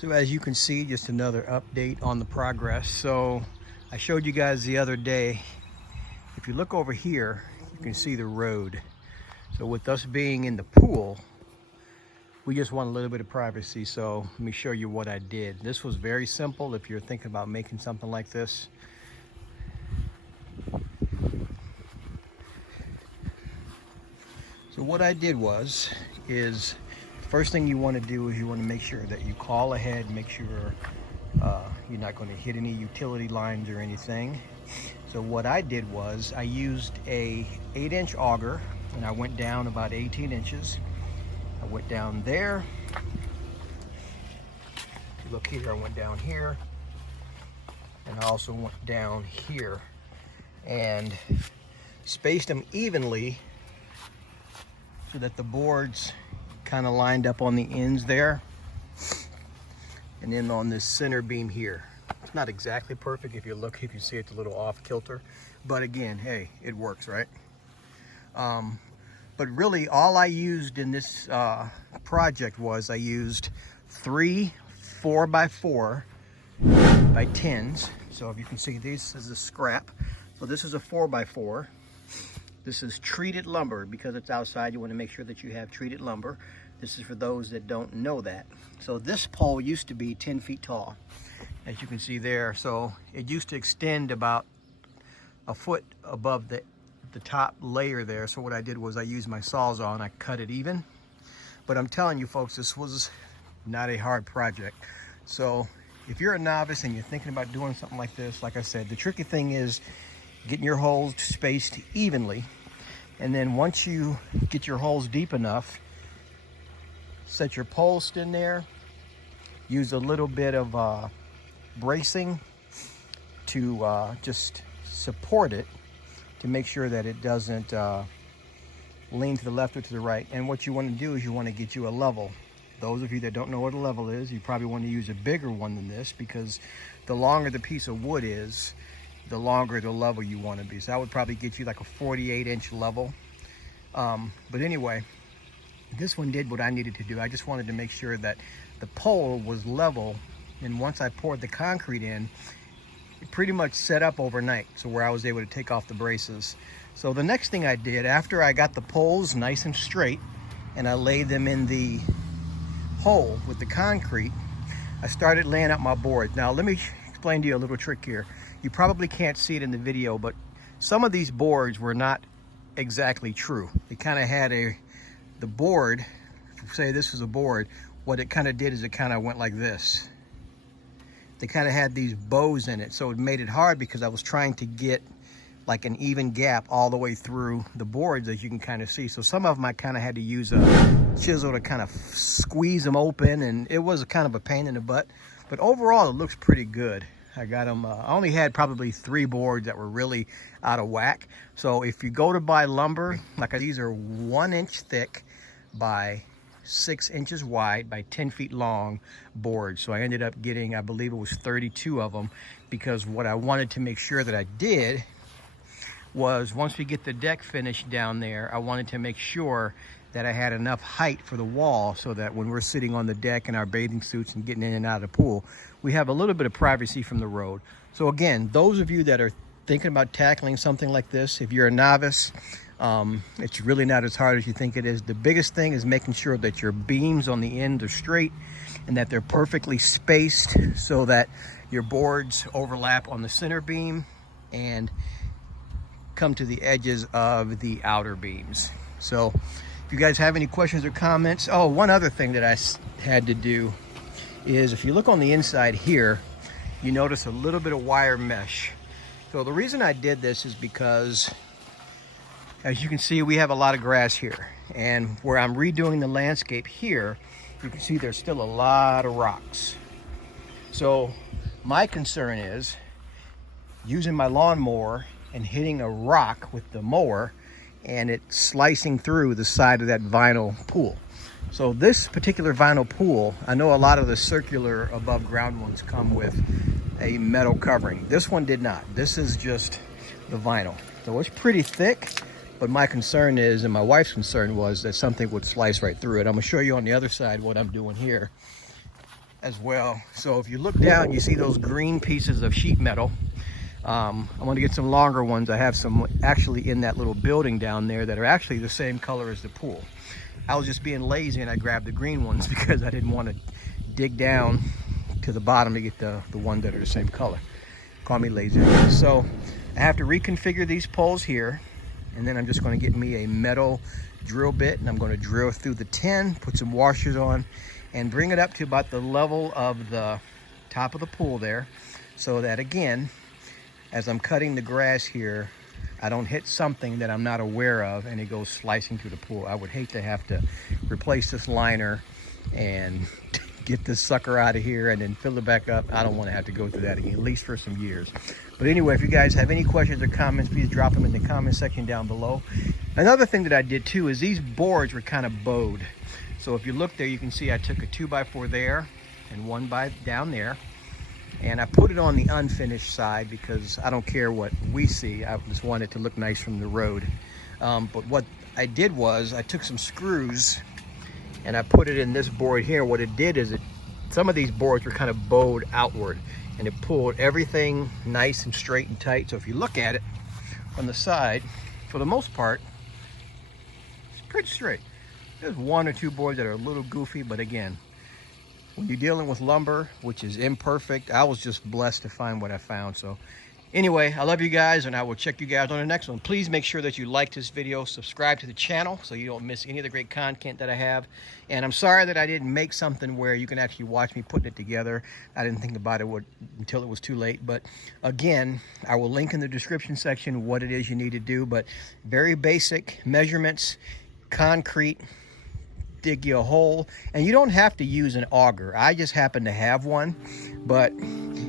So as you can see, just another update on the progress. So I showed you guys the other day, if you look over here, you can see the road. So with us being in the pool, we just want a little bit of privacy. So let me show you what I did. This was very simple if you're thinking about making something like this. So what I did is first thing you want to do is you want to make sure that you call ahead, make sure you're not going to hit any utility lines or anything. So what I did was I used a 8-inch auger and I went down about 18 inches. I went down there. If you look here, I went down here. And I also went down here and spaced them evenly so that the boards kind of lined up on the ends there. And then on this center beam here. It's not exactly perfect. If you look, if you see it's a little off kilter. But again, hey, it works, right? But really all I used in this project was I used 3 4x4 by 10s. So if you can see, this is a scrap. So this is a 4x4. This is treated lumber. Because it's outside, you want to make sure that you have treated lumber. This is for those that don't know that. So this pole used to be 10 feet tall, as you can see there. So it used to extend about a foot above the top layer there. So what I did was I used my Sawzall and I cut it even. But I'm telling you folks, this was not a hard project. So if you're a novice and you're thinking about doing something like this, like I said, the tricky thing is getting your holes spaced evenly. And then once you get your holes deep enough, set your post in there, use a little bit of bracing to just support it to make sure that it doesn't lean to the left or to the right. And what you want to do is you want to get you a level. Those of you that don't know what a level is, you probably want to use a bigger one than this, because the longer the piece of wood is, the longer the level you want to be. So I would probably get you like a 48-inch level. But anyway, this one did what I needed to do. I just wanted to make sure that the pole was level, and once I poured the concrete in, it pretty much set up overnight, so where I was able to take off the braces. So the next thing I did, after I got the poles nice and straight and I laid them in the hole with the concrete, I started laying out my boards. Now let me explain to you a little trick here. You probably can't see it in the video, but some of these boards were not exactly true. They kind of had the board, say this was a board, what it kind of did is it kind of went like this. They kind of had these bows in it, so it made it hard because I was trying to get like an even gap all the way through the boards, as you can kind of see. So some of them I kind of had to use a chisel to kind of squeeze them open, and it was kind of a pain in the butt. But overall, it looks pretty good. I got them, I only had probably 3 boards that were really out of whack. So if you go to buy lumber, like these are 1 inch thick by 6 inches wide by 10 feet long boards. So I ended up getting, I believe it was 32 of them, because what I wanted to make sure that I did was once we get the deck finished down there, I wanted to make sure that I had enough height for the wall so that when we're sitting on the deck in our bathing suits and getting in and out of the pool, we have a little bit of privacy from the road. So again, those of you that are thinking about tackling something like this, if you're a novice, it's really not as hard as you think it is. The biggest thing is making sure that your beams on the end are straight and that they're perfectly spaced so that your boards overlap on the center beam and come to the edges of the outer beams. So if you guys have any questions or comments, oh, one other thing that I had to do is if you look on the inside here, you notice a little bit of wire mesh. So the reason I did this is because, as you can see, we have a lot of grass here, and where I'm redoing the landscape here, you can see there's still a lot of rocks. So my concern is using my lawnmower and hitting a rock with the mower and it slicing through the side of that vinyl pool. So this particular vinyl pool, I know a lot of the circular above ground ones come with a metal covering. This one did not. This is just the vinyl. So it's pretty thick, but my concern is, and my wife's concern was, that something would slice right through it. I'm gonna show you on the other side what I'm doing here. as well. So if you look down, you see those green pieces of sheet metal. I'm going to get some longer ones. I have some actually in that little building down there that are actually the same color as the pool. I was just being lazy and I grabbed the green ones because I didn't want to dig down to the bottom to get the ones that are the same color. Call me lazy, I guess. So I have to reconfigure these poles here, and then I'm just going to get me a metal drill bit, and I'm going to drill through the tin, put some washers on, and bring it up to about the level of the top of the pool there, so that again, as I'm cutting the grass here, I don't hit something that I'm not aware of and it goes slicing through the pool. I would hate to have to replace this liner and get this sucker out of here and then fill it back up. I don't want to have to go through that again, at least for some years. But anyway, if you guys have any questions or comments, please drop them in the comment section down below. Another thing that I did too is these boards were kind of bowed. So if you look there, you can see I took a 2x4 there and one by down there. And I put it on the unfinished side because I don't care what we see. I just want it to look nice from the road. But what I did was I took some screws and I put it in this board here. What it did is some of these boards were kind of bowed outward and it pulled everything nice and straight and tight. So if you look at it on the side, for the most part, it's pretty straight. There's one or two boards that are a little goofy, but again, when you're dealing with lumber, which is imperfect, I was just blessed to find what I found. So anyway, I love you guys, and I will check you guys on the next one. Please make sure that you like this video, subscribe to the channel so you don't miss any of the great content that I have. And I'm sorry that I didn't make something where you can actually watch me putting it together. I didn't think about it until it was too late. But again, I will link in the description section what it is you need to do. But very basic measurements, concrete, dig you a hole, and you don't have to use an auger. I just happen to have one, but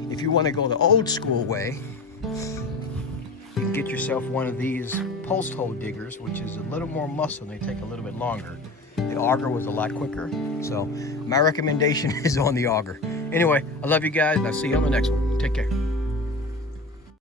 if you want to go the old school way, you can get yourself one of these post hole diggers, which is a little more muscle and they take a little bit longer. The auger was a lot quicker, so my recommendation is on the auger. Anyway, I love you guys, and I'll see you on the next one. Take care.